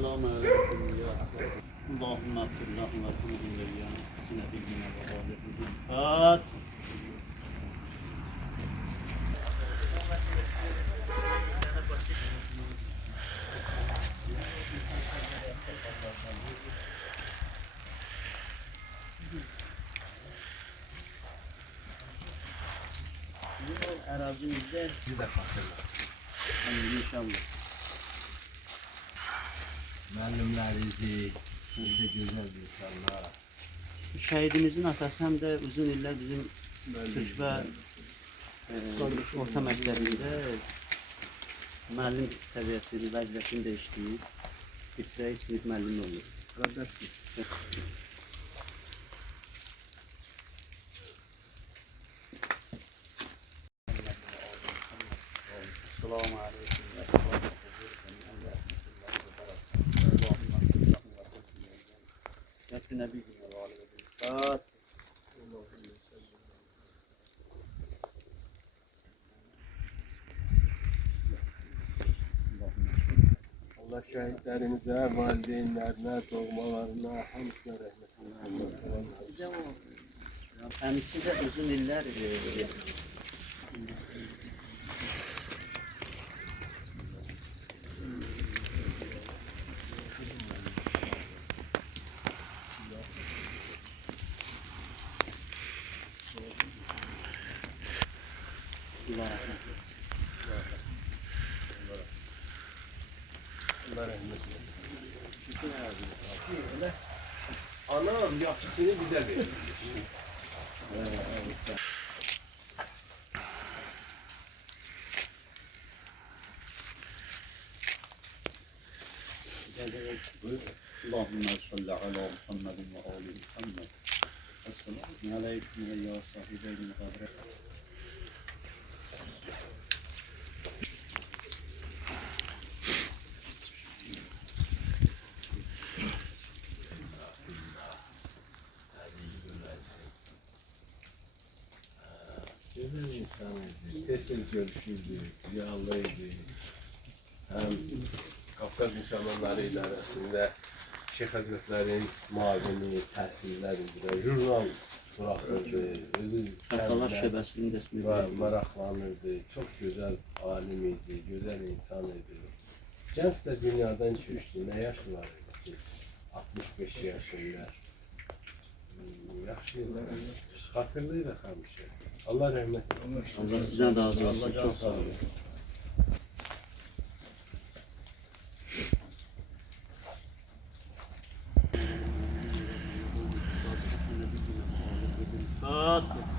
Esselamu Aleyküm ya Allahümme Abdullahümme Abdullahümme ya Nebiyyina ve Aleyhü'nün Fat. Arazimizde Bir de fakirler. inşallah. Müəllimlərinizi, sizi güzel insanlar. Şehidimizin atası hem de uzun iller bizim Türk ve orta məktəbində müəllim səviyyəsini, vəzifəsini dəyişdirib, bitirək sinif müəllimi olur. Qardaşlar. Esselamu Aleyküm. Yatı Nebi günü ve Aleyhü'nün Allah şehitlerimize, valideynlerine, doğmalarına, hamısına rahmetini Kendisi de uzun iller Allah rahmet eylesin. Anam yaxşısını bize verir. Allahümme salli ala Muhammedin ve ali Muhammed. Esselamu Aleyküm ya sahibeyn gabre. Güzel insanıydı, tez görüşürdü, rüyalıydı. Hem Kafkas Müslümanları İdarəsində Şeyh Hazretlerin muavini, təhsillər üzrə jurnal buraxırdı, özü Kafalar şebesinin de ismi var, maraqlanırdı, çox gözəl alim idi, gözəl insan idi. Gənc də dünyadan köçdü, nə yaşı var idi, 65 yaşında. Yaxşı insan, xatırlayırıq həmişə. Allah rəhmət eylesin. Allah sizden razı olsun. Çok sağ olun. Fat.